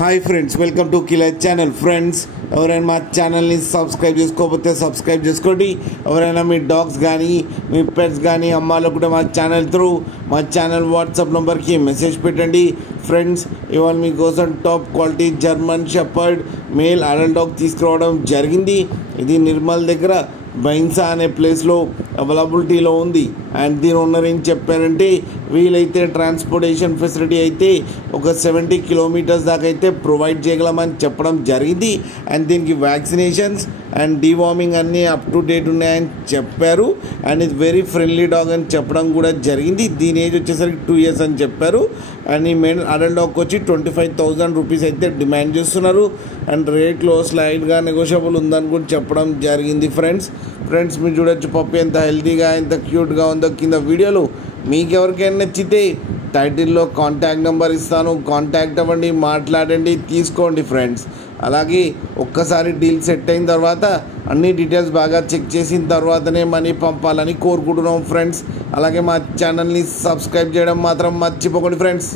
Hi friends, welcome to killer channel. Friends, ఎవరైనా మా ఛానల్ని సబ్స్క్రైబ్ చేసుకోకపోతే సబ్స్క్రైబ్ చేసుకోండి. ఎవరైనా మీ డాగ్స్ కానీ మీ పెట్స్ కానీ అమ్మాలనుకుంటే మా ఛానల్ వాట్సాప్ నెంబర్కి మెసేజ్ పెట్టండి. ఫ్రెండ్స్, ఇవాళ మీకోసం top quality German shepherd male adult dog తీసుకురావడం జరిగింది. ఇది నిర్మల్ దగ్గర బైన్సా అనే ప్లేస్లో అవైలబిలిటీలో ఉంది. అండ్ దీని ఓనర్ ఏం చెప్పారంటే, వీలైతే ట్రాన్స్పోర్టేషన్ ఫెసిలిటీ అయితే ఒక 70 కిలోమీటర్స్ దాకా అయితే ప్రొవైడ్ చేయగలమని చెప్పడం జరిగింది. అండ్ దీనికి వ్యాక్సినేషన్స్ అండ్ డీవార్మింగ్ అన్నీ అప్ టు డేట్ ఉన్నాయని చెప్పారు. అండ్ ఇది వెరీ ఫ్రెండ్లీ డాగ్ అని చెప్పడం కూడా జరిగింది. దీని ఏజ్ వచ్చేసరికి 2 years అని చెప్పారు. అండ్ ఈ మెయిన్ అడల్ట్ డాగ్ వచ్చి 25,000 రూపీస్ అయితే డిమాండ్ చేస్తున్నారు. అండ్ రేట్లో స్లైడ్గా నెగోషియబుల్ ఉందని కూడా చెప్పడం జరిగింది. ఫ్రెండ్స్ మీరు చూడొచ్చు పప్పి ఎంత హెల్తీగా ఎంత క్యూట్గా ఉందో కింద వీడియోలో. మీకు ఎవరికైనా నచ్చితే టైటిల్లో కాంటాక్ట్ నెంబర్ ఇస్తాను, కాంటాక్ట్ అవ్వండి, మాట్లాడండి, తీసుకోండి. ఫ్రెండ్స్, అలాగే ఒక్కసారి డీల్ సెట్ అయిన తర్వాత అన్ని డీటెయిల్స్ బాగా చెక్ చేసిన తర్వాతనే మనీ పంపాలని కోరుకుంటున్నాం. ఫ్రెండ్స్, అలాగే మా ఛానల్ని సబ్స్క్రైబ్ చేయడం మాత్రం మర్చిపోకండి. ఫ్రెండ్స్.